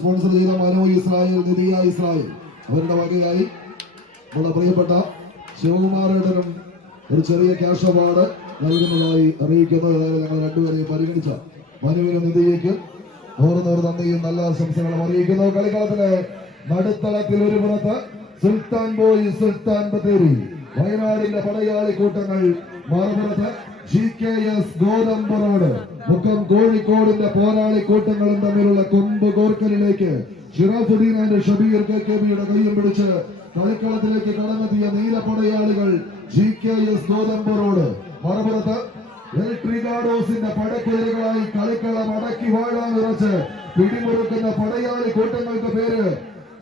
Sponsor ചെയ്ത മനോ Israel, Nidhiya Israel അവരുടെ വകയായി നമ്മുടെ പ്രിയപ്പെട്ട ശിവകുമാരേട്ടനും ഒരു ചെറിയ ക്യാഷ് അവാർഡ് നൽകുന്നതായി അറിയിക്കുന്നത്. അതായത് ഞങ്ങൾ രണ്ടുപേരെയും പരിഗണിച്ച മനുവിനും നിധിയയ്ക്ക് നൂറ് നന്ദിയും നല്ല ആശംസകളും അറിയിക്കുന്നു. കളിക്കളത്തിലെ നടുത്തളത്തിൽ ഒരു പുറത്ത് സുൽത്താൻ ബോയ് സുൽത്താൻ ബത്തേരി വയനാടിന്റെ പടയാളി കൂട്ടങ്ങൾ, മറുപുറത്ത് GKS ഗോതമ്പ് റോഡ് മുക്കം കോഴിക്കോടിന്റെ പോരാളി കൂട്ടങ്ങളും തമ്മിലുള്ള കൊമ്പ് കോർക്കലിലേക്ക് ഷിറാഫുദ്ദീൻ ആൻഡ് ഷബീർ KKBയുടെ കയ്യും പിടിച്ച് കളിക്കളത്തിലേക്ക് കടന്നെത്തിയ നീലപ്പടയാളികൾ GKS ഗോതമ്പ് റോഡ്. മറുപുറത്ത് എൽട്രിഗാഡോസിന്റെ പടക്കുതിരകളായി കളിക്കളം അടക്കി വാഴാൻ ഉറച്ച് പിടിമുറുക്കുന്ന പടയാളി കൂട്ടങ്ങൾക്ക് പേര്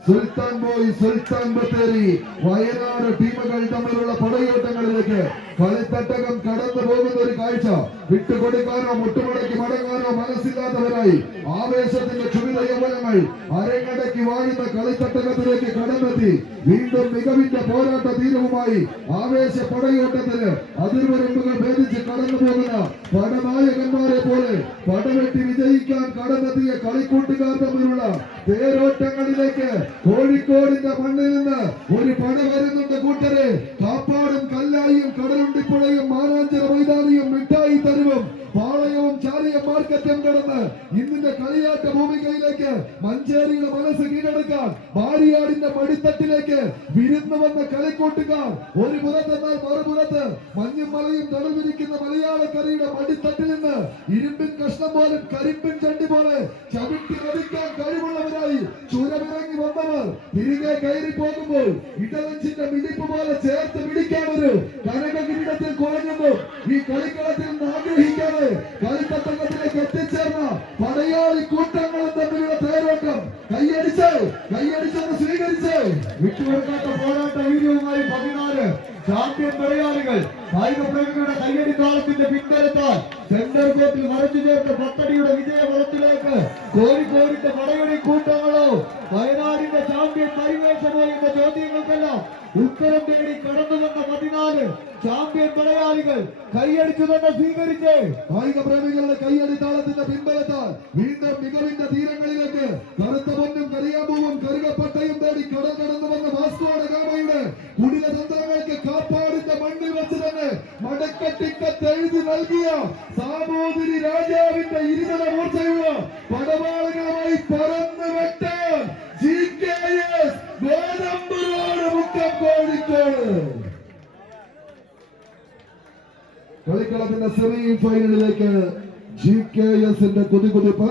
സുൽത്താൻ ബോയ് സുൽത്താൻ ബത്തേരി. വയനാട് ടീമുകൾ തമ്മിലുള്ള പടയോട്ടങ്ങളിലേക്ക് കളിത്തട്ടകം കടന്നു പോകുന്ന ഒരു കാഴ്ച വിട്ടുകൊടുക്കാനോ മുട്ടുമടക്കി മടങ്ങാനോ മനസ്സില്ലാത്തവരായി ആവേശത്തിന്റെ ക്ഷുഭിത യൗവനങ്ങൾ അരങ്ങടക്കി വാഴുന്ന കളിത്തട്ടകത്തിലേക്ക് കടന്നെത്തി വീണ്ടും മികവിന്റെ പോരാട്ട തീരവുമായി ആവേശ പടയോട്ടത്തിന് അതിർവരമ്പുകൾ ഭേദിച്ച് കടന്നു പോകുന്ന പടനായകന്മാരെ പോലെ പടവെട്ടി വിജയിക്കാൻ കടന്നെത്തിയ കളിക്കൂട്ടുകാർ തമ്മിലുള്ള തേരോട്ടങ്ങളിലേക്ക് കോഴിക്കോടിന്റെ മണ്ണിൽ നിന്ന് ഒരു പട വരുന്നുണ്ട് കൂട്ടരെ. കാപ്പാടും കല്ലായിയും കടലുണ്ടിപ്പുഴയും മാനാഞ്ചിറ മൈതാനിയും മിഠായി തരുവും പാളയവും ചാലിയ മാർക്കറ്റും കടന്ന് ഇന്നിന്റെ കളിയാട്ട ഭൂമികയിലേക്ക് മഞ്ചേരിയുടെ മനസ്സ് കീഴടക്കാൻ മാരിയാടിന്റെ മടിത്തട്ടിലേക്ക് വിരുന്നു വന്ന കളിക്കൂട്ടുകാർ ഒരു പുറത്തെന്നാൽ മറുപുറത്ത് മഞ്ഞും മലയും തടവിരിക്കുന്ന മലയാളക്കരയുടെ മടിത്തട്ടിൽ നിന്ന് ഇരുമ്പിൻ കഷ്ണം പോലും കരിമ്പിൻ ചണ്ടി പോലെ ചവിട്ടി വധിക്കാൻ കഴിവുള്ളവരായി ചുരമിറങ്ങി വന്നവർ തിരികെ കയറി പോകുമ്പോൾ ഇടലഞ്ചിന്റെ മിടിപ്പ് പോലെ ചേർത്ത് പിടിക്കാൻ ഒരു കനക കിരീടത്തിൽ കുഴഞ്ഞുമ്പോൾ ഈ കളിക്കളത്തിൽ നിന്ന് ആഗ്രഹിക്കാതെ കളിത്തട്ടകത്തിലേക്ക് എത്തിച്ചേർന്ന പടയാളി കൂട്ടങ്ങളും തമ്മിലുള്ള തേരോട്ടം കൈയടിച്ചെന്ന് സ്വീകരിച്ച് വിട്ടുകൊടുക്കാത്ത പോരാട്ട വീര്യവുമായി 14 ചാമ്പ്യൻ പടയാളികൾ കായിക പ്രേമികളുടെ കയ്യടി താളത്തിന്റെ പിൻബലത്താൽ സെന്റർ കോർട്ടിൽ മറച്ചു ചേർത്ത പത്തടിയുടെ വിജയഫലത്തിലേക്ക് കോഴിക്കോടിന്റെ പടയണി കൂട്ടങ്ങളോ വയനാടിന്റെ ചാമ്പ്യൻ പരിവേഷമോ എന്ന ചോദ്യങ്ങൾക്കെല്ലാം ഉത്തരം തേടി കടന്നു വന്ന 14 ചാമ്പ്യൻ പടയാളികൾ കൈയടിച്ചു തന്നെ സ്വീകരിച്ച് കായിക പ്രേമികളുടെ കൈയടി താളത്തിന്റെ പിൻബലത്താൽ വീണ്ടും മികവിന്റെ തീരങ്ങളിലേക്ക് കറുത്ത പൊന്നും കരിയാമ്പൂവും കറുകപ്പട്ടയും തേടി കടന്നു വന്ന വാസ്കോ ഡ ഗാമയുടെ കുടില തന്ത്രങ്ങൾക്ക് കാപ്പാടിന്റെ മണ്ണിൽ വെച്ച് തന്നെ മടക്കട്ടിക്കത്തെഴുതി നൽകിയ സാമൂതിരി രാജാവിന്റെ ഇരുതല മൂർച്ചയുള്ള പടവാളങ്ങളുമായി പറന്നു വെട്ടാൻ GKS Gothambu road Mukkam Kozhikode. കളിക്കളത്തിന്റെ semi ഫൈനലിലേക്ക് GKSന്റെ കുതികുതിപ്പ്.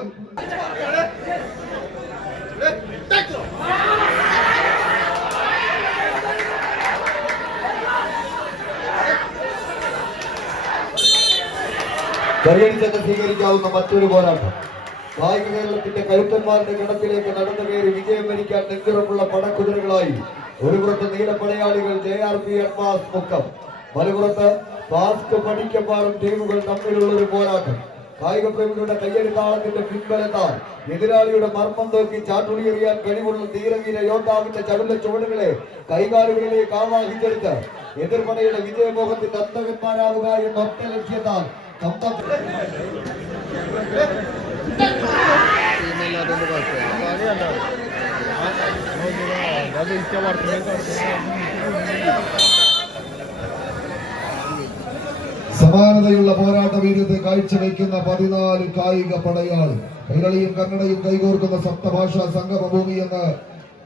കൈയടിച്ചെന്ന് സ്വീകരിക്കാവുന്ന മറ്റൊരു പോരാട്ടം. കായിക കേരളത്തിന്റെ കരുത്തന്മാരുടെ ഗണത്തിലേക്ക് നടന്നു കയറി വിജയം വരിക്കാൻ നെഞ്ചുറപ്പുള്ള പടക്കുതിരകളായി ഒരു പുറത്ത് നീലപ്പടയാളികൾ JRP അഡ്വാൻസ് മുക്കം, മറുപുറത്ത് ഫാസ്റ്റ് പഠിക്കപ്പാടും ടീമുകൾ തമ്മിലുള്ള ഒരു പോരാട്ടം. കായിക പ്രേമികളുടെ കയ്യടി താളത്തിന്റെ പിൻബലത്താൽ എതിരാളിയുടെ മർമ്മം നോക്കി ചാട്ടുളിയെറിയാൻ കഴിവുള്ള ധീരവീര യോദ്ധാവിന്റെ ചടുല ചുവടുകളെ കൈകാലുകളിലേക്ക് ആവാഹിച്ചെടുത്ത് എതിർപടയുടെ വിജയമോഹത്തിന്റെ അന്തകന്മാരാവുക എന്ന ഒറ്റ ലക്ഷ്യത്താൽ സമാനതയുള്ള പോരാട്ട വീര്യത്തെ കാഴ്ചവെക്കുന്ന 14 കായിക പടയാളി. കൈരളിയും കന്നഡയും കൈകോർക്കുന്ന സപ്തഭാഷാ സംഗമഭൂമി എന്ന്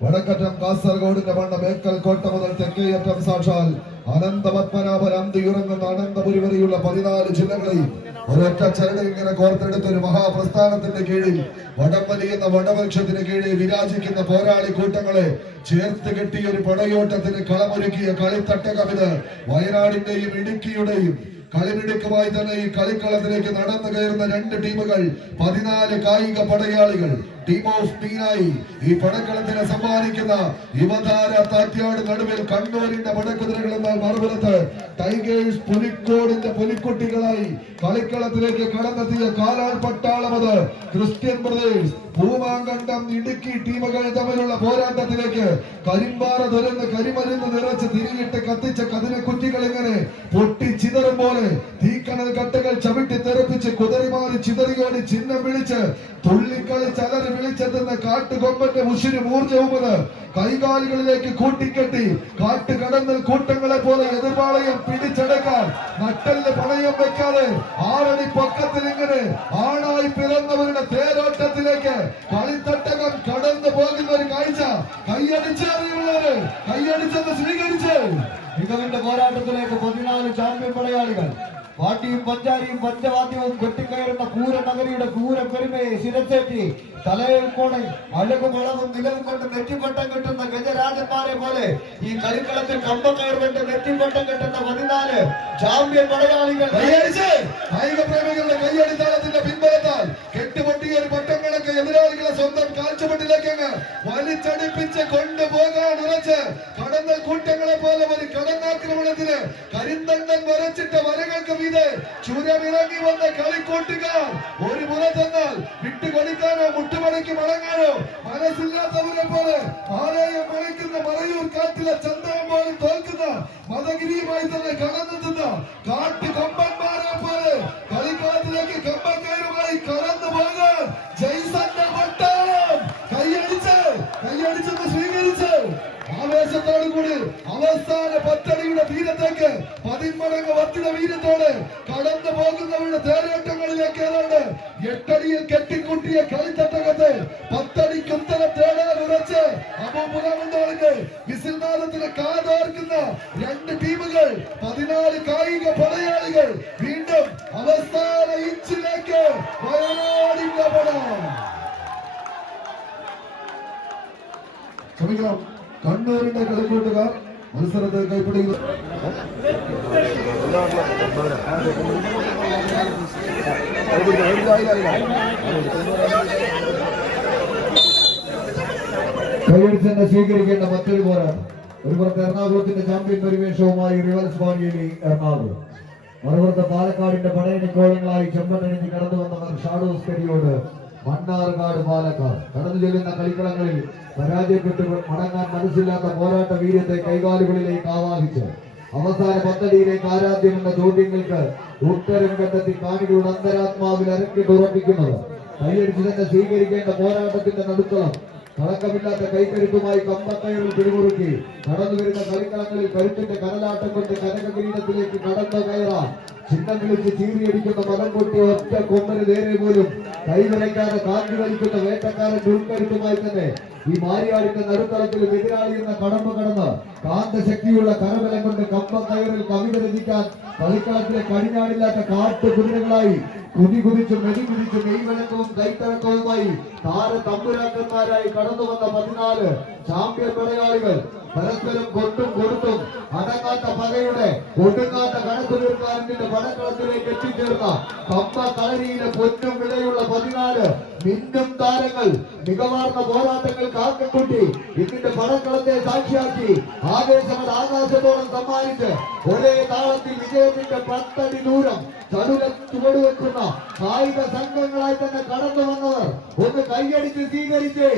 വടക്കറ്റം കാസർഗോഡിന്റെ മണ്ണ മേക്കൽ കോട്ട മുതൽ തെക്കേയറ്റം സാക്ഷാൽ അനന്തപത്മനാഭൻ അന്തിയുറങ്ങുന്ന അനന്തപുരി വരെയുള്ള 14 ജില്ലകളെയും ഒരൊറ്റ ചരട് ഇങ്ങനെ കോർത്തെടുത്ത ഒരു മഹാപ്രസ്ഥാനത്തിന്റെ കീഴിൽ വടംവലി എന്ന വടവൃക്ഷത്തിന് കീഴിൽ വിരാജിക്കുന്ന പോരാളി കൂട്ടങ്ങളെ ചേർത്ത് കെട്ടിയ ഒരു പടയോട്ടത്തിന് കളമൊരുക്കിയ കളിത്തട്ടകമിത് വയനാടിന്റെയും ഇടുക്കിയുടെയും കളിമിടുക്കുമായി തന്നെ ഈ കളിക്കളത്തിലേക്ക് നടന്നു കയറുന്ന 2 ടീമുകൾ, 14 കായിക പടയാളികൾ. ടീം ഓഫ് മീനായി ഈ പടക്കളത്തിനെ സമ്മാനിക്കുന്ന യുവതാര താറ്റ്യാട് നടുവിൽ കണ്ണൂരിന്റെ പടക്കുതിരകൾ എന്നാൽ മറുപുറത്ത് ടൈഗേഴ്സ് പുലിക്കോടിന്റെ പുലിക്കുട്ടികളായി കളിക്കളത്തിലേക്ക് കടന്നെത്തിയ കാലാൾ പട്ടാളമത് ക്രിസ്ത്യൻ ബ്രദേഴ്സ് പൂമാങ്കണ്ടം ഇടുക്കി ടീമുകൾ തമ്മിലുള്ള പോരാട്ടത്തിലേക്ക് കരിമ്പാറ തുരന്ന് കരിമരുന്ന് നിറച്ച് തിരിയിട്ട് കത്തിച്ച കതിരക്കുറ്റികൾ ഇങ്ങനെ പൊട്ടിച്ചിതറും പോലെ തീക്കണൽ കട്ടകൾ ചവിട്ടി തെറിപ്പിച്ച് കുതറിമാറി ചിതറിയോടി ചിഹ്നം വിളിച്ച് തുള്ളിക്കളിച്ച് അലറി വിളിച്ചെത്തുന്ന കാട്ടുകൊമ്പന്റെ ഉശിരും ഊർജവുമത് കൈകാലുകളിലേക്ക് കൂട്ടിക്കെട്ടി കാട്ടുകടന്നൽ കൂട്ടങ്ങളെ പോലെ എതിർപാളയം പിടിച്ചെടുക്കാൻ നട്ടലിന് പണയം വെക്കാതെ 6 അടി പൊക്കത്തിൽ ഇങ്ങനെ ആണായി പിറന്നവരുടെ തേരോട്ടത്തിലേക്ക് കളിത്തട്ടകം കടന്നു പോകുന്ന ഒരു കാഴ്ച കൈയടിച്ചറിയുള്ളവര് കൈയടിച്ചെന്ന് സ്വീകരിച്ച് മികവിന്റെ പോരാട്ടത്തിലേക്ക് 14 ചാമ്പ്യൻ പടയാളികൾ പാട്ടിയും പഞ്ചാരിയും പഞ്ചവാദ്യവും കൊട്ടിക്കയറുന്ന പൂരനഗരിയുടെ പൂരപ്പെരുമയെ ശിരച്ചേറ്റി തലയിൽ കോണെ അഴകും അളവും നിലവും കൊണ്ട് നെറ്റിപ്പട്ടം കെട്ടുന്ന ഗജരാജന്മാരെ പോലെ ഈ കളിക്കളത്തിൽ കമ്പക്കയറുകൊണ്ട് നെറ്റിപ്പട്ടം കെട്ടുന്ന 14 ചാമ്പ്യൻ പടയാളികൾ പ്രേമികളുടെ കയ്യടിത്താളത്തിന്റെ പിൻബലത്താൽ കെട്ടുപൊട്ടിയ ഒരു പട്ടം കണക്ക് എതിരാളികളെ സ്വന്തം കാഴ്ചപ്പെട്ടിലേക്ക് വലിച്ചടിപ്പിച്ച് കൊണ്ടുപോകാൻ ഉറച്ച് കടന്നൽ കൂട്ടങ്ങളെ പോലെ ഒരു കടന്നാക്രമണത്തിന് കരിന്തണ്ടൻ വരച്ചിട്ട വരകൾക്ക് മീതെ ചുരമിറങ്ങി വന്ന കളിക്കൂട്ടുകാർ ഒരു പുറത്തെന്നാൽ വിട്ടുകൊടുക്കാനോ മുട്ടുമടക്കി മടങ്ങാനോ മനസ്സില്ലാത്തവരെ പോലെ ആരെയും മണിക്കുന്ന മറയൂർ കാറ്റിലെ ചന്ദ്രൻ പോലെ തോൽക്കുന്ന മതഗിരിയുമായി തന്നെ കടന്നെത്തുന്ന കാട്ടുകൊമ്പന്മാരെ പോലെ കളിക്കളത്തിലേക്ക് കമ്പക്കയറുമായി കടന്നു പോകാൻ ജയ്സന്റെ പട്ടാളം കൈയടിച്ചെന്ന് സ്വീകരിച്ച് ആവേശത്തോടു കൂടി അവസാന 10 അടിയുടെ തീരത്തേക്ക് 10 മടങ്ങ് വർദ്ധിത വീര്യത്തോടെ കടന്നു പോകുന്നവരുടെ തേരോട്ടങ്ങളിലേക്ക് ഏതാണ്ട് 8 അടിയിൽ കെട്ടിക്കൂട്ടിയ കളിത്തട്ടകത്തെ 10 അടിക്ക് ഉത്തരം തേടാൻ ഉറച്ച് അബൂബുറമുണ്ടോളിന്റെ വിസിൽനാദത്തിന് കാതോർക്കുന്ന 2 ടീമുകൾ 14 കായിക പടയാളികൾ വീണ്ടും അവസാന ഇഞ്ചിലേക്ക് വയനാടിന്റെ പടം ക്ഷമിക്കണം കണ്ണൂരിന്റെ കളിക്കൂട്ടുകാർ മത്സരത്തെ കൈപ്പിടിയിൽ കൈയടിച്ചെന്നെ സ്വീകരിക്കേണ്ട മറ്റൊരു പോരാട്ടം ഒരു പുറത്ത് എറണാകുളത്തിന്റെ ചാമ്പ്യൻ പരിവേഷവുമായി റിവൽസ് ബാങ്കിയിലെ എറണാകുളം മറുപുറത്ത് പാലക്കാടിന്റെ പടയണിക്കോളങ്ങളായി ചെമ്പനണിഞ്ഞ് കടന്നു വന്നവർ ഷാഡോസ് കരിയോട് മണ്ണാർക്കാട് പാലക്കാട് കടന്നു ചെല്ലുന്ന കളിക്കളങ്ങളിൽ പരാജയപ്പെട്ടു മടങ്ങാൻ മനസ്സില്ലാത്ത പോരാട്ട വീര്യത്തെ കൈകാലുകളിലേക്ക് ആവാഹിച്ച് അവസാന 10 അടിയിലേക്ക് ആരാധ്യമെന്ന ചോദ്യങ്ങൾക്ക് ഉത്തരം കണ്ടെത്തി കാണികളുടെ അന്തരാത്മാവിൽ അരക്കിട്ടുറപ്പിക്കുന്നത് കൈയടിച്ച് തന്നെ സ്വീകരിക്കേണ്ട പോരാട്ടത്തിന്റെ നടുക്കളം കളങ്കമില്ലാത്ത കൈക്കരുത്തുമായി കമ്പക്കയറിൽ പിടിമുറുക്കി കടന്നു വരുന്ന കളിക്കളങ്ങളിൽ കരുത്തിന്റെ കനലാട്ടം കൊണ്ട് കനകകിരീടത്തിലേക്ക് കടന്നു കയറാൻ ചിഹ്നം വിളിച്ച് ചീറിയടിക്കുന്ന മരം പൊട്ടിയ ഒറ്റ കൊമ്പന് നേരെ പോലും കൈവിറയ്ക്കാതെ കാഞ്ഞു വലിക്കുന്ന വേട്ടക്കാരൻ ഉൾക്കരുത്തുമായി തന്നെ ഈ മാരിയാടിന്റെ നടുത്തളത്തിൽ എതിരാളി എന്ന കടമ്പ കടന്ന് കാന്തശക്തിയുള്ള കരബലം കൊണ്ട് കമ്പക്കയറിൽ കവിത രചിക്കാൻ കളിക്കളത്തിലെ കടിഞ്ഞാടില്ലാത്ത കാട്ടുകുതിരകളായി കുതിച്ചും മെതികുതിച്ചും മെയ്വഴക്കവും കൈത്തഴക്കവുമായി തമ്പുരാക്കന്മാരായി കടന്നു വന്ന 14 ചാമ്പ്യൻ പടയാളികൾ പരസ്പരം കൊണ്ടും കൊടുത്തും അടങ്ങാത്ത പകയുടെ ഒടുങ്ങാത്ത കണക്ക് തീർക്കാരന്റെ പടക്കളത്തിലേക്ക് എത്തിച്ചേർന്ന കമ്പ കളരിയിലെ പൊന്നും വിലയുള്ള 14 മിന്നും താരങ്ങൾ മികവാർന്ന പോരാട്ടങ്ങൾ കാക്കക്കൂട്ടി ഇതിന്റെ പടക്കളത്തെ സാക്ഷിയാക്കി ആവേശമത് ആകാശത്തോളം സമ്മാനിച്ച് ഒരേ താളത്തിൽ വിജയത്തിന്റെ 10 അടി ദൂരം ചുവടുവെക്കുന്ന കായിക സംഘങ്ങളായി തന്നെ കടന്നു വന്നവർ ഒന്ന് കൈയടിച്ച് സ്വീകരിച്ച്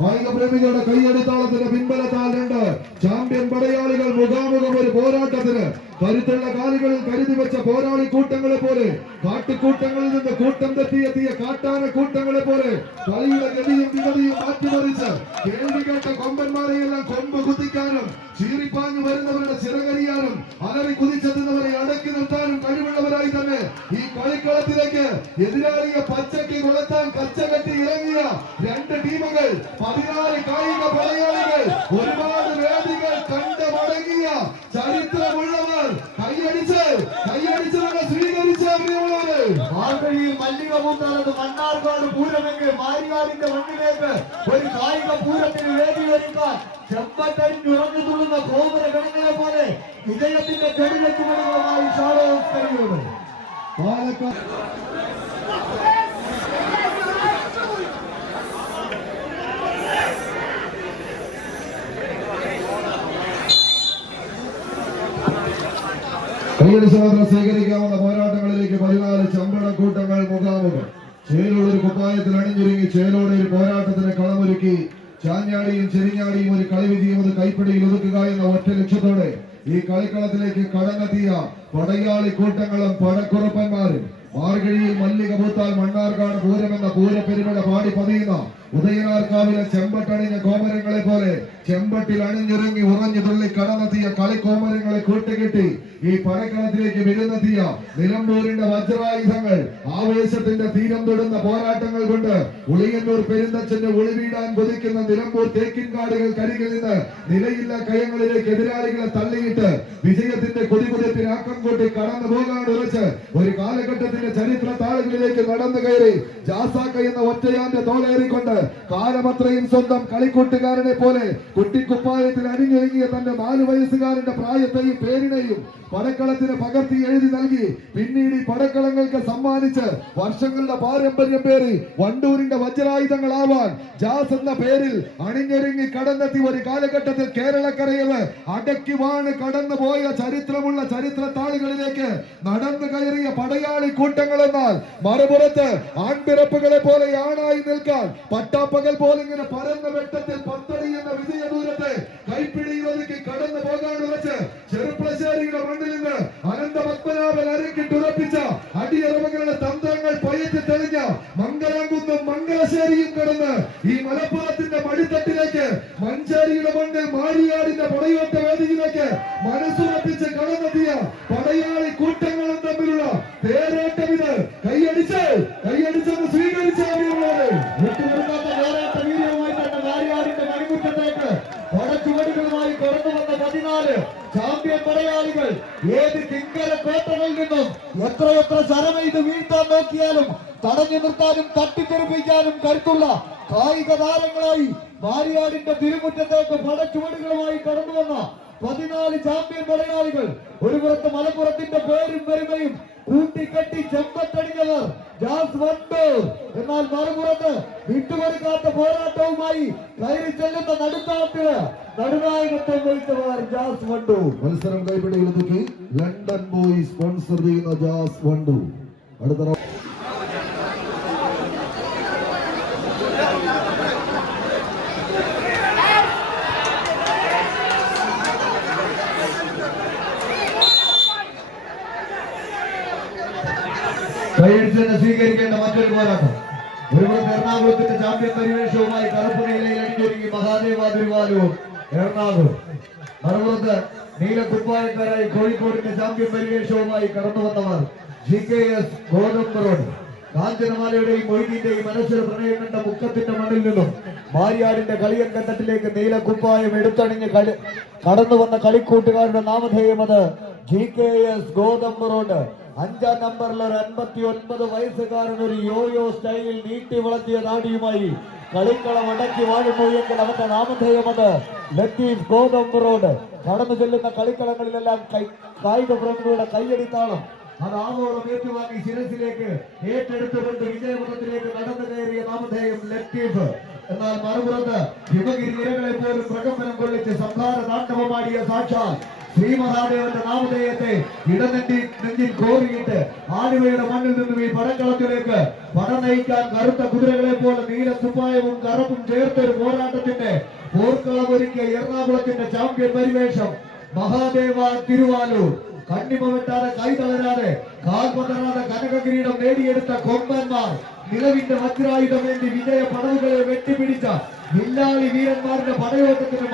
കായിക പ്രേമികളുടെ കൈയടിത്താളത്തിന്റെ പിൻബലത്താൽ 2 ചാമ്പ്യൻ പടയാളികൾ മുഖാമുഖം ഒരു പോരാട്ടത്തിന് കരുത്തുള്ള കാലുകളിൽ കരുതി വെച്ച പോരാളി കൂട്ടങ്ങളെ പോലെ കാട്ടുകൂട്ടങ്ങളിൽ നിന്ന് കൂട്ടം തെറ്റിയെത്തിയ കാട്ടാന കൂട്ടങ്ങളെ പോലെ കളിയുടെ ഗതിയും വിഗതിയും മാറ്റിമറിച്ച് കേൾവി കേട്ട കൊമ്പന്മാരെയെല്ലാം കൊമ്പ് കുത്തിക്കാനും ചീറിപ്പാഞ്ഞു വരുന്നവരുടെ ചിറകരിയാനും അലറി കുതിച്ചെത്തുന്നവരെ അടക്കി നിർത്താനും കഴിവുള്ളവരായി തന്നെ ഈ കളിക്കളത്തിലേക്ക് എതിരാളിയെ പച്ചയ്ക്ക് കൊളുത്താൻ കച്ചകെട്ടി ഇറങ്ങിയ 2 ടീമുകൾ 14 കായിക പടയാളികൾ ഒരുപാട് വേദികൾ കണ്ട് മടങ്ങിയ ചരിത്രമുള്ളവർ കൈയടിച്ച് സ്വീകരിച്ച മാർഗഴിയിൽ മല്ലിക പൂത്താലത്ത് മണ്ണാർക്കാട് പൂരമെങ്കിൽ മാരിയാടിന്റെ മണ്ണിലേക്ക് ഒരു കായിക പൂരത്തിന് വേദി ഒരുക്കാൻ ചെമ്പട്ടരിഞ്ഞുറഞ്ഞു തുള്ളുന്ന ഗോപുര ഗണങ്ങളെ പോലെ വിജയത്തിന്റെ കെടിലെത്തുമണികളുമായി ഷാഡോസ് കരിയോട് പാലക്കാട് കൈയടിച്ചമാത്രം സ്വീകരിക്കാവുന്ന പോരാട്ടങ്ങളിലേക്ക് 14 ചമ്പടക്കൂട്ടങ്ങൾ മുഖാമുഖം ചേലോട് ഒരു കുപ്പായത്തിൽ അണിഞ്ഞൊരുങ്ങി ചേലോട് ഒരു പോരാട്ടത്തിന് കളമൊരുക്കി ചാഞ്ഞാടിയും ചെരിഞ്ഞാടിയും ഒരു കളി വിജയം അത് കൈപ്പിടിയിൽ ഒതുക്കുക എന്ന ഒറ്റ ലക്ഷ്യത്തോടെ ഈ കളിക്കളത്തിലേക്ക് കടന്നെത്തിയ പടയാളി കൂട്ടങ്ങളും പടക്കുറപ്പന്മാരും മാർഗഴിയിൽ മല്ലിക പൂത്താൽ മണ്ണാർക്കാട് പൂരമെന്ന പൂരപ്പെരുമയുടെ പാടി പതിയുന്ന ഉദയനാർക്കാവിലെ ചെമ്പട്ടണിഞ്ഞ കോമരങ്ങളെ പോലെ ചെമ്പട്ടിൽ അണിഞ്ഞൊരുങ്ങി ഉറഞ്ഞു തുള്ളി കടന്നെത്തിയ കളിക്കോമരങ്ങളെ കൂട്ടുകെട്ടി ഈ പടക്കളത്തിലേക്ക് വിരുന്നെത്തിയ നിലമ്പൂരിന്റെ വജ്രായുധങ്ങൾ ആവേശത്തിന്റെ തീരം തൊടുന്ന പോരാട്ടങ്ങൾ കൊണ്ട് ഉളിയന്നൂർ പെരുന്തച്ഛന്റെ ഒളിവീടാൻ കൊതിക്കുന്ന നിലമ്പൂർ തേക്കിൻകാടുകൾ കരികിൽ നിന്ന് നിലയില്ല കയങ്ങളിലേക്ക് എതിരാളികളെ തള്ളിയിട്ട് വിജയത്തിന്റെ കൊടികുതിപ്പിന് ആക്കം കൂട്ടി കടന്നു പോകാൻ ഉറച്ച് ഒരു കാലഘട്ടത്തിന്റെ ചരിത്ര താളുകളിലേക്ക് നടന്നു കയറി ജാസാക്ക എന്ന ഒറ്റയാന്റെ തോളേറിക്കൊണ്ട് കാലമത്രയും സ്വന്തം കളിക്കൂട്ടുകാരനെ പോലെ കുട്ടിക്കുപ്പായത്തിൽ അണിഞ്ഞൊരുങ്ങിയ തന്റെ 4 വയസ്സുകാരന്റെ പ്രായത്തെയും പേരിനെയും പടക്കളത്തിന് പകർത്തി എഴുതി നൽകി പിന്നീട് ഈ പടക്കളങ്ങൾക്ക് സമ്മാനിച്ച് വർഷങ്ങളുടെ പാരമ്പര്യം പേറി വണ്ടൂരിന്റെ വജ്രായുധങ്ങളാവാൻ ജാസ് എന്ന പേരിൽ അണിഞ്ഞൊരുങ്ങി കടന്നെത്തി ഒരു കാലഘട്ടത്തിൽ കേരളക്കരയിൽ അടക്കി വാണ് കടന്നു പോയ ചരിത്രമുള്ള ചരിത്ര താളുകളിലേക്ക് നടന്നു കയറിയ പടയാളി കൂട്ടങ്ങൾ എന്നാൽ മറുപുറത്ത് ആൺപിറപ്പുകളെ പോലെ ആണായി നിൽക്കാൻ പട്ടാപ്പകൽ പോലെ ഇങ്ങനെ പരന്ന വെട്ടത്തിൽ പത്തടി എന്ന വിജയ ദൂരത്തെ കൈപ്പിടിയിൽ ഒതുക്കി കടന്നു പോകാൻ ഉറച്ച് ചെറുപ്പശ്ശേരിയുടെ മണ്ണിൽ നിന്ന് അനന്ത പത്മനാഭൻ അരക്കിട്ടുറപ്പിച്ച അടിയറവുകളുടെ തന്ത്രങ്ങൾ പയറ്റി തെളിഞ്ഞ മംഗലാംകുന്നും മംഗലശ്ശേരിയും കടന്ന് ഈ മലപ്പുറത്തിന്റെ മടിത്തട്ടിലേക്ക് മഞ്ചേരിയുടെ മണ്ണിൽ മാരിയാടിന്റെ പടയോട്ട വേദിയിലേക്ക് മനസ്സുറപ്പിച്ച് കടന്നെത്തിയ പടയാളി കൂട്ടങ്ങളും തമ്മിലുള്ള തേരോട്ടമിത് കൈയടിച്ചെന്ന് സ്വീകരിച്ചവരുള്ളത് വിട്ടുകൊടുക്കാത്ത പോരാട്ട വീര്യവുമായി തന്നെ മാരിയാടിന്റെ മണിമുറ്റത്തേക്ക് പടച്ചുവടികളുമായി കടന്നു വന്ന 14 ചാമ്പ്യൻ പടയാളികൾ ഏത് കിങ്കര കോട്ടകളിൽ നിന്നും എത്രയെത്ര ശരമെയ്ത് വീഴ്ത്താൻ നോക്കിയാലും തടഞ്ഞു നിർത്താനും തട്ടിത്തെറിപ്പിക്കാനും കരുത്തുള്ള കായിക താരങ്ങളായി മാരിയാടിന്റെ തിരുമുറ്റത്തേക്ക് പടച്ചുവടുകളുമായി കടന്നു വന്ന 14 ചാമ്പ്യൻ പടയാളികൾ. ഒരു പുറത്ത് മലപ്പുറത്തിന്റെ പേരും പെരുമയും കൂട്ടിക്കെട്ടി ചെമ്പട്ടടിഞ്ഞവർ ജാസ് വണ്ടൂർ. എന്നാൽ മറുപുറത്ത് വിട്ടുകൊടുക്കാത്ത പോരാട്ടവുമായി കയറി ചെല്ലുന്ന നടുനാട്ടില് നടുനായകത്വം വഹിച്ചവർ ജാസ് വണ്ടൂർ. മത്സരം കൈപ്പിടിയിലൊതുക്കി ലണ്ടൻ ബോയ് സ്പോൺസർ ചെയ്യുന്ന ജാസ് വണ്ടൂർ. അടുത്ത കൈയടിച്ചെന്ന് സ്വീകരിക്കേണ്ട മറ്റൊരു പോരാട്ടം. ഒരുപുറത്ത് എറണാകുളത്തിന്റെ ചാമ്പ്യൻ പരിവേഷവുമായി കറുപ്പ് നീലയിൽ അണിഞ്ഞൊരുങ്ങി മഹാദേവ തിരുവാലൂർ എറണാകുളം. മറുപുറത്ത് നീലക്കുപ്പായക്കാരായി കോഴിക്കോടിന്റെ ചാമ്പ്യൻ പരിവേഷവുമായി കടന്നു വന്നവർ GKS ഗോതമ്പ് റോഡ്. കാഞ്ചനമാലയുടെയും മൊയ്തീന്റെയും മനസ്സിൽ പ്രണയം കണ്ട മുക്കത്തിന്റെ മണ്ണിൽ നിന്നും മാരിയാടിന്റെ കളിയങ്കത്തട്ടിലേക്ക് നീലക്കുപ്പായം എടുത്തണിഞ്ഞ് കടന്നു വന്ന കളിക്കൂട്ടുകാരുടെ നാമധേയം അത് GKS ഗോതമ്പ് റോഡ്. 5ാം നമ്പറിൽ ഒരു 59 വയസ്സുകാരൻ ഒരു യോയോ സ്റ്റൈലിൽ നീട്ടി വളർത്തിയ നാടിയുമായി കളിക്കളം അടക്കി വാഴുന്നു എങ്കിൽ അവന്റെ നാമധേയം അത് ലത്തീഫ് ഗോതമ്പ് റോഡ്. കടന്നു ചെല്ലുന്ന കളിക്കളങ്ങളിലെല്ലാം കായിക പ്രമുഖരുടെ കയ്യടിത്താളം അത് ആവോളം ഏറ്റുവാങ്ങി ശിരസിലേക്ക് ഏറ്റെടുത്തുകൊണ്ട് വിജയപഥത്തിലേക്ക് നടന്നു കയറിയ നാമധേയം ലത്തീഫ്. എന്നാൽ മറുപുറത്ത് ഹിമഗിരി നിരകളെ പോലും പ്രകമ്പനം കൊള്ളിച്ച് സംഹാര താണ്ഡവമാടിയ സാക്ഷാൽ ശ്രീ മഹാദേവന്റെ നാമധേയത്തെ നെഞ്ചിൽ കോരിയിട്ട് ആലുവയുടെ മണ്ണിൽ നിന്നും ഈ പടക്കളത്തിലേക്ക് പടം നയിക്കാൻ കറുത്ത കുതിരകളെ പോലെ നീല കുപ്പായവും കറുപ്പും ചേർത്തൊരു പോരാട്ടത്തിന്റെ പോർക്കളമൊരുക്കിയ എറണാകുളത്തിന്റെ ചാമ്പ്യൻ പരിവേഷം മഹാദേവ തിരുവാലൂർ. കണ്ണിമ വെട്ടാതെ കൈ തളരാതെ കാൽ പതറാതെ കനകകിരീടം നേടിയെടുത്ത കൊമ്പന്മാർ, നിലവിന്റെ വജ്രായുധം വേണ്ടി വിജയ പടവുകളെ വെട്ടിപ്പിടിച്ച വില്ലാളി വീരന്മാരുടെ പടയോട്ടത്തിന്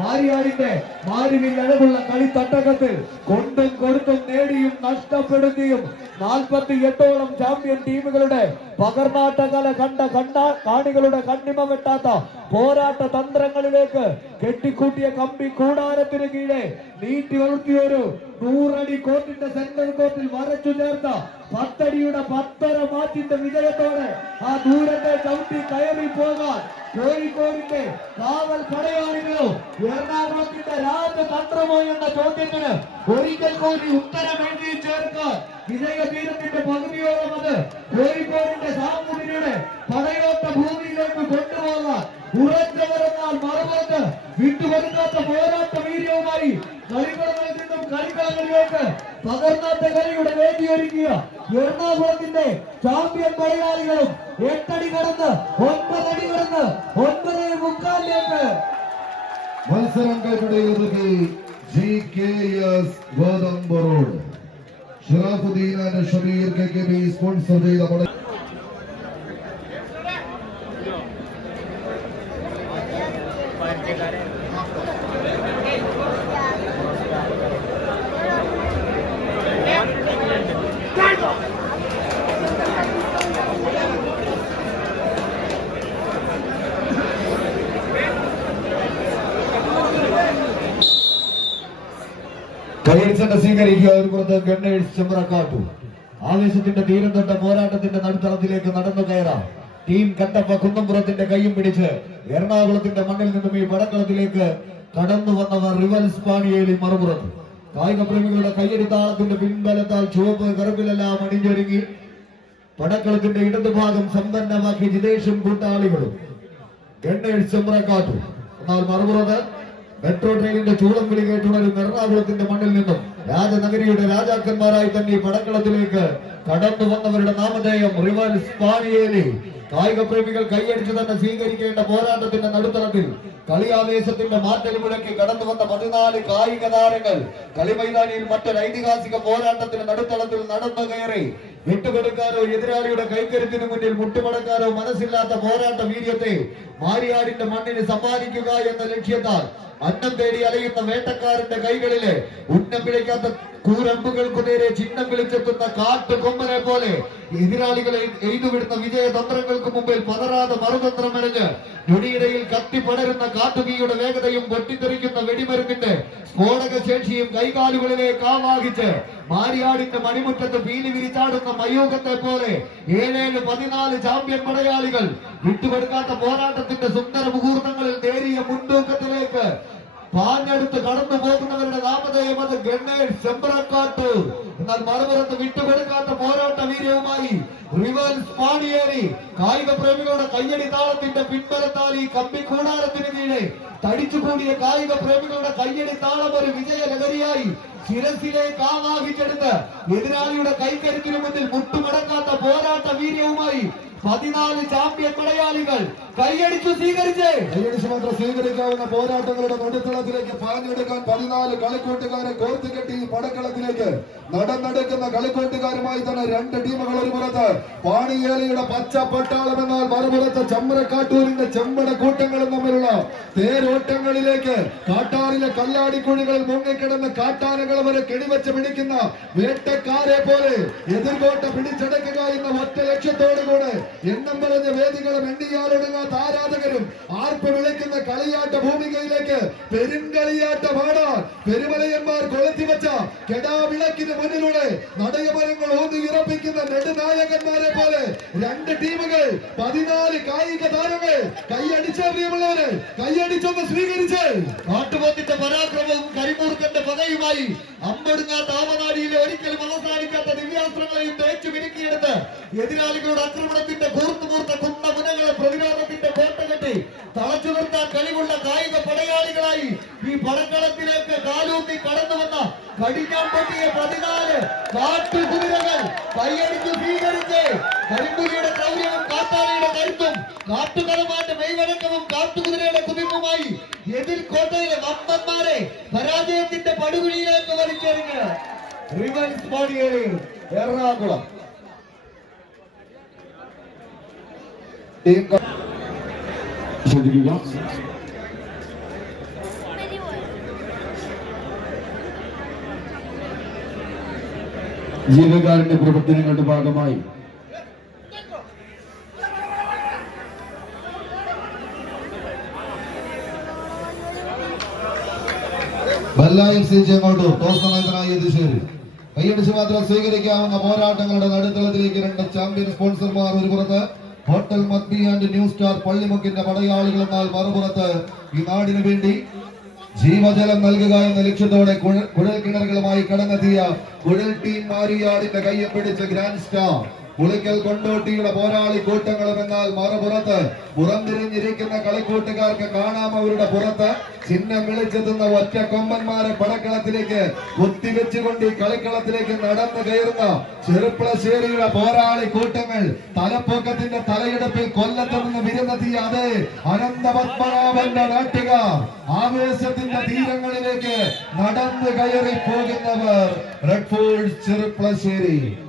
മാരിയാടിന്റെ മാരുവിൽ അഴകുള്ള കളിത്തട്ടകത്തിൽ കൊണ്ടും കൊടുത്തും നേടിയും നഷ്ടപ്പെടുത്തിയും 48ഓളം ചാമ്പ്യൻ ടീമുകളുടെ പകർമാട്ടകല കണ്ട കാണികളുടെ കണ്ണിമ വെട്ടാത്ത പോരാട്ട തന്ത്രങ്ങളിലേക്ക് കെട്ടിക്കൂട്ടിയ കമ്പി കൂടാരത്തിന് കീഴെ നീട്ടി വളർത്തിയൊരു 100 അടി കോർട്ടിന്റെ സെന്റർ കോർട്ടിൽ വരച്ചു ചേർത്ത 10 അടിയുടെ 10.5 മാറ്റിന്റെ വിജയത്തോടെ ആ ദൂരത്തെ ചവിട്ടി കയറി പോകാൻ കോഴിക്കോടിന്റെ കാവൽ പടയാളികളോ എറണാകുളത്തിന്റെ രാജതന്ത്രമോ എന്ന ചോദ്യത്തിന് ഒരിക്കൽ കൂടി ഉത്തരം എഴുതി ചേർക്കാൻ വിജയതീരത്തിന്റെ പകുതിയോളം അത് കോഴിക്കോടിന്റെ സാമൂതിരിയുടെ പടയോട്ട ഭൂമിയിലേക്ക് കൊണ്ടുപോകാൻ ഉറച്ചവരെന്നാൽ മറുപുറത്ത് വിട്ടുകൊടുക്കാത്ത പോരാട്ട വീര്യവുമായി കളിക്കളങ്ങളിൽ നിന്നും കളിക്കളങ്ങളിലേക്ക് പകർന്നാത്ത കളിയുടെ വേദിയൊരുക്കിയ എറണാകുളത്തിന്റെ ചാമ്പ്യൻ പടയാളികളും 8 അടി കടന്ന് 9 അടി കടന്ന് 9.25 മത്സരം കൈപ്പിടിയിലൊതുക്കി GKS Gothambu road. Sharafuddin and Shabeer KKB sponsor ചെയ്ത കൈയടിച്ചെന്നെ സ്വീകരിക്കുക. ഒരു പുറത്ത് ഗണ്ണേഴ്സ് ചെമ്പ്രക്കാട്ടു ആവേശത്തിന്റെ തീരം തൊട്ട പോരാട്ടത്തിന്റെ നടുത്തളത്തിലേക്ക് നടന്നു കയറാം. ടീം കട്ടപ്പ കുന്നംപുറത്തിന്റെ കൈയും പിടിച്ച് എറണാകുളത്തിന്റെ മണ്ണിൽ നിന്നും ഈ പടക്കളത്തിലേക്ക് കടന്നു വന്നവർ റിവൽസ് പാണിയേലി മറുപുറത്ത്. കായിക പ്രേമികളുടെ കയ്യടി താളത്തിന്റെ പിൻബലത്താൽ ചുവപ്പ് കറുപ്പിലെല്ലാം അണിഞ്ഞൊരുങ്ങി പടക്കളത്തിന്റെ ഇടതുഭാഗം സമ്പന്നമാക്കി ജിതേഷും കൂട്ടാളികളും ഗണ്ണേഴ്സ് ചെമ്പ്രക്കാട്ടു. എന്നാൽ മറുപുറത്ത് മെട്രോ ട്രെയിനിന്റെ ചൂളം വിളി കേട്ടുണരും എറണാകുളത്തിന്റെ മണ്ണിൽ നിന്നും രാജനഗരിയുടെ രാജാക്കന്മാരായി തന്നെ ഈ പടക്കളത്തിലേക്ക് കടന്നു വന്നവരുടെ നാമധേയം റിവൽസ് പാണിയേലി. കായിക പ്രേമികൾ കൈയടിച്ചു തന്നെ സ്വീകരിക്കേണ്ട പോരാട്ടത്തിന്റെ നടുത്തളത്തിൽ കളിയാവേശത്തിന്റെ മാറ്റൽ മുഴക്കി കടന്നു വന്ന 14 കായിക താരങ്ങൾ കളിമൈതാനിയിൽ മറ്റൊരു ഐതിഹാസിക പോരാട്ടത്തിന്റെ നടുത്തളത്തിൽ നടന്നു കയറി. വിട്ടുകൊടുക്കാനോ എതിരാളിയുടെ കൈക്കരുത്തിന് മുന്നിൽ മുട്ടുമടക്കാനോ മനസ്സില്ലാത്ത പോരാട്ട വീര്യത്തെ മാരിയാടിന്റെ മണ്ണിന് സമ്മാനിക്കുക എന്ന ലക്ഷ്യത്താൽ അന്നം തേടി അലയുന്ന വേട്ടക്കാരന്റെ കൈകളിലെ ഉന്നം പിഴയ്ക്കാത്ത കൂരമ്പുകൾക്കു നേരെ ചിഹ്നം വിളിച്ചെത്തുന്ന കാട്ടുകൊമ്പനെ പോലെ എതിരാളികളെ എഴുതുവിടുന്ന വിജയതന്ത്രങ്ങൾക്ക് മുമ്പിൽ പതറാതെ മറുതന്ത്രം മെനഞ്ഞ് ഞൊടിയിടയിൽ കത്തിപ്പടരുന്ന കാട്ടുതീയുടെ വേഗതയും പൊട്ടിത്തെറിക്കുന്ന വെടിമരുന്നിന്റെ സ്ഫോടക ശേഷിയും കൈകാലുകളിലേക്ക് ആവാഹിച്ച് മാരിയാടിന്റെ മണിമുറ്റത്ത് പീലി വിരിച്ചാടുന്ന മയൂഖത്തെ പോലെ 7-14 ചാമ്പ്യൻ പടയാളികൾ വിട്ടുകൊടുക്കാത്ത പോരാട്ടത്തിന്റെ സുന്ദര മുഹൂർത്തങ്ങളിൽ നേരിയ മുൻതൂക്കത്തിലേക്ക് പാഞ്ഞെടുത്ത് കടന്നു പോകുന്നവരുടെ നാമധേയം അത് ഗണ്ണേഴ്സ് ചെമ്പ്രക്കാട്ടു. എന്നാൽ മറുപുറത്ത് വിട്ടുകൊടുക്കാത്ത പോരാട്ട വീര്യവുമായി റിവൽസ് പാണിയേലി. കായിക പ്രേമികളുടെ കയ്യടി താളത്തിന്റെ പിൻബലത്താൽ ഈ കമ്പി കൂടാരത്തിന് കീഴെ തടിച്ചുകൂടിയ കായിക പ്രേമികളുടെ കയ്യടി താളം ഒരു വിജയ ലഹരിയായി ശിരസിലേക്ക് ആവാഹിച്ചെടുത്ത് എതിരാളിയുടെ കൈക്കരുത്തിന് മുന്നിൽ മുട്ടുമടക്കാത്ത പോരാട്ട വീര്യവുമായി 14 ചാമ്പ്യൻ മലയാളികൾ കൈയടിച്ചു സ്വീകരിച്ച് കൈയടിച്ച് മാത്രം സ്വീകരിക്കാവുന്ന പോരാട്ടങ്ങളുടെ നടുത്തളത്തിലേക്ക് പാഞ്ഞെടുക്കാൻ 14 കളിക്കൂട്ടുകാരെ കോർത്തുകെട്ടി പടക്കളത്തിലേക്ക് നടന്നെടുക്കുന്ന കളിക്കൂട്ടുകാരുമായി തന്നെ 2 ടീമുകൾ. ഒരു പുറത്ത് പാണിയേലിയുടെ പച്ച പട്ടാളം എന്നാൽ മറുപുറത്ത് ചെമ്പ്രക്കാട്ടൂരിന്റെ ചെമ്പട കൂട്ടങ്ങളും തമ്മിലുള്ള തേരോട്ടങ്ങളിലേക്ക് കാട്ടാറിലെ കല്ലാടിക്കുഴികളിൽ മുങ്ങിക്കിടന്ന് കാട്ടാനകൾ വരെ കെടിവെച്ച് പിടിക്കുന്ന വേട്ടക്കാരെ പോലെ എതിർകോട്ട പിടിച്ചെടുക്കുക എന്ന ഒറ്റ ലക്ഷ്യത്തോടുകൂടെ എണ്ണം പറഞ്ഞ വേദികളും എണ്ണിയാലൊടുങ്ങാത്ത ആരാധകരും ആർപ്പ് വിളിക്കുന്ന കളിയാട്ട ഭൂമികയിലേക്ക് പെരുങ്കളിയാട്ടമാടാൻ പെരുമലയന്മാർ കൊളുത്തിവെച്ച കെടാവിളക്കിന് മുന്നിലൂടെ നടയമരങ്ങൾ ഊന്നി വിറപ്പിക്കുന്ന നെടുനായകന്മാരെ പോലെ 2 ടീമുകൾ 14 കായിക താരങ്ങൾ കൈയടിച്ച പ്രിയമുള്ളവരെ കൈയടിച്ചൊന്ന് സ്വീകരിച്ച് കാട്ടുപോത്തിന്റെ പരാക്രമവും കരിമൂർക്കന്റെ പകയുമായി അമ്പടുങ്ങാത്ത ആവനാടിയിലെ ഒരിക്കലും അവസാനിക്കാത്ത ദിവ്യാസ്ത്രങ്ങളെയും തേച്ചു മിനുക്കിയെടുത്ത് എതിരാളികളുടെ ആക്രമണത്തിന്റെ കൂർത്തുകൂർത്ത കുന്നമുനകളെ പ്രതിരോധത്തിന്റെ കോട്ട കെട്ടി തളച്ചു നിർത്താൻ കഴിവുള്ള കായിക പടയാളികളായി ഈ പടക്കളത്തിലേക്ക് കാലൂന്നി കടന്നു വന്ന കടിഞ്ഞാൻ പൊട്ടിയ 14 കാട്ടുകുതിരകൾ കൈയടിച്ചു സ്വീകരിച്ച് കരിമ്പുലിയുടെ ക്രൗര്യവും കാട്ടാളിയുടെ കരുത്തും കാട്ടുകലമാന്റെ മെയ്വഴക്കവും കാട്ടുകുതിരയുടെ കുതിപ്പുമായി എതിർ കോട്ടയിലെ വമ്പന്മാരെ പരാജയത്തിന്റെ പടുകുഴിയിലേക്ക് വലിച്ചെറിഞ്ഞ് റിവൽസ് പാണിയേലി എറണാകുളം. ശ്രദ്ധിക്കുക, ജീവകാരുണ്യ പ്രവർത്തനങ്ങളുടെ ഭാഗമായി ടോസ് സമയത്തിനായി എത്തിച്ചേരും. കൈയടിച്ച് മാത്രം സ്വീകരിക്കാവുന്ന പോരാട്ടങ്ങളുടെ നടുത്തളത്തിലേക്ക് 2 ചാമ്പ്യൻ സ്പോൺസർമാർ. ഒരു പുറത്ത് hotel Madbi and new star പള്ളിമുക്കിന്റെ പടയാളികൾ എന്നാൽ മറുപുറത്ത് ഈ നാടിനു വേണ്ടി ജീവജലം നൽകുക എന്ന ലക്ഷ്യത്തോടെ കുഴൽ കിണറുകളുമായി കടന്നെത്തിയ കുഴൽ ടീം മാരിയാടിന്റെ കയ്യെ പിടിച്ച ഗ്രാൻഡ് സ്റ്റാർ പുളിക്കൽ കൊണ്ടോട്ടിയുടെ പോരാളി കൂട്ടങ്ങളും. എന്നാൽ മറുപുറത്ത് പുറംതിരിഞ്ഞിരിക്കുന്ന കളിക്കൂട്ടുകാർക്ക് കാണാം അവരുടെ പുറത്ത് ചിഹ്നം വിളിച്ചെത്തുന്ന ഒറ്റ കൊമ്പന്മാരെ പടക്കളത്തിലേക്ക് കുത്തിവെച്ചുകൊണ്ട് ഈ കളിക്കളത്തിലേക്ക് നടന്നു കയറുന്ന ചെറുപ്പളശ്ശേരിയുടെ പോരാളി കൂട്ടങ്ങൾ. തലപ്പൊക്കത്തിന്റെ തലയെടുപ്പിൽ കൊല്ലത്ത് നിന്ന് വിരുന്നെത്തിയ അതേ അനന്തപത്മനാഭന്റെ നാട്ടുകാർ ആവേശത്തിന്റെ തീരങ്ങളിലേക്ക് നടന്നു കയറി പോകുന്നവർ റെഡ് ഫോഴ്സ് ചെറുപ്പളശ്ശേരി.